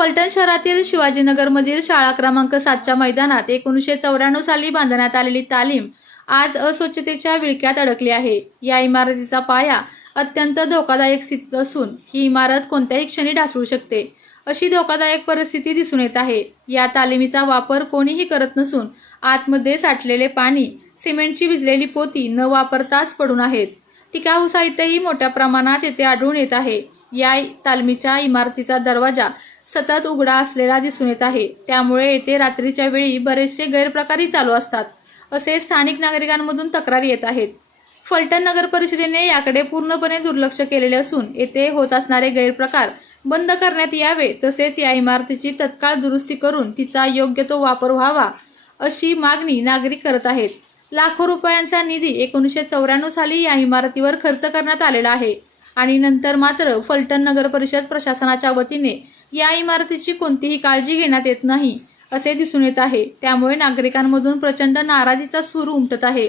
फलटण शहरातील शिवाजीनगरमधील शाळा क्रमांक सातच्या मैदानात एकोणीसशे चौऱ्याण्णव साली बांधण्यात आलेली तालीम आज अस्वच्छतेच्या विळक्यात अडकली आहे. या इमारतीचा पाया अत्यंत धोकादायक स्थितीत असून ही इमारत कोणत्याही क्षणी ढासळू शकते अशी धोकादायक परिस्थिती दिसून येत आहे. या तालिमीचा वापर कोणीही करत नसून आतमध्ये साठलेले पाणी सिमेंटची भिजलेली पोती न वापरताच पडून आहेत. टिकाऊ साहित्यही मोठ्या प्रमाणात येथे आढळून येत आहे. या तालमीच्या इमारतीचा दरवाजा सतत उघडा असलेला दिसून येत आहे. त्यामुळे येथे रात्रीच्या वेळी बरेचसे गैरप्रकारही चालू असतात असे स्थानिक नागरिकांमधून तक्रारी येत आहेत. फलटण नगर परिषदेने याकडे पूर्णपणे दुर्लक्ष केलेले असून येथे होत असणारे गैरप्रकार बंद करण्यात यावे तसेच या इमारतीची तत्काळ दुरुस्ती करून तिचा योग्य तो वापर व्हावा अशी मागणी नागरिक करत आहेत. लाखो रुपयांचा निधी एकोणीसशे चौऱ्याण्णव साली या इमारतीवर खर्च करण्यात आलेला आहे. आणि नंतर मात्र फलटण नगर परिषद प्रशासनाच्या वतीने या इमारतीची कोणतीही काळजी घेण्यात येत नाही असे दिसून येत आहे. त्यामुळे नागरिकांमधून प्रचंड नाराजीचा सूर उमटत आहे.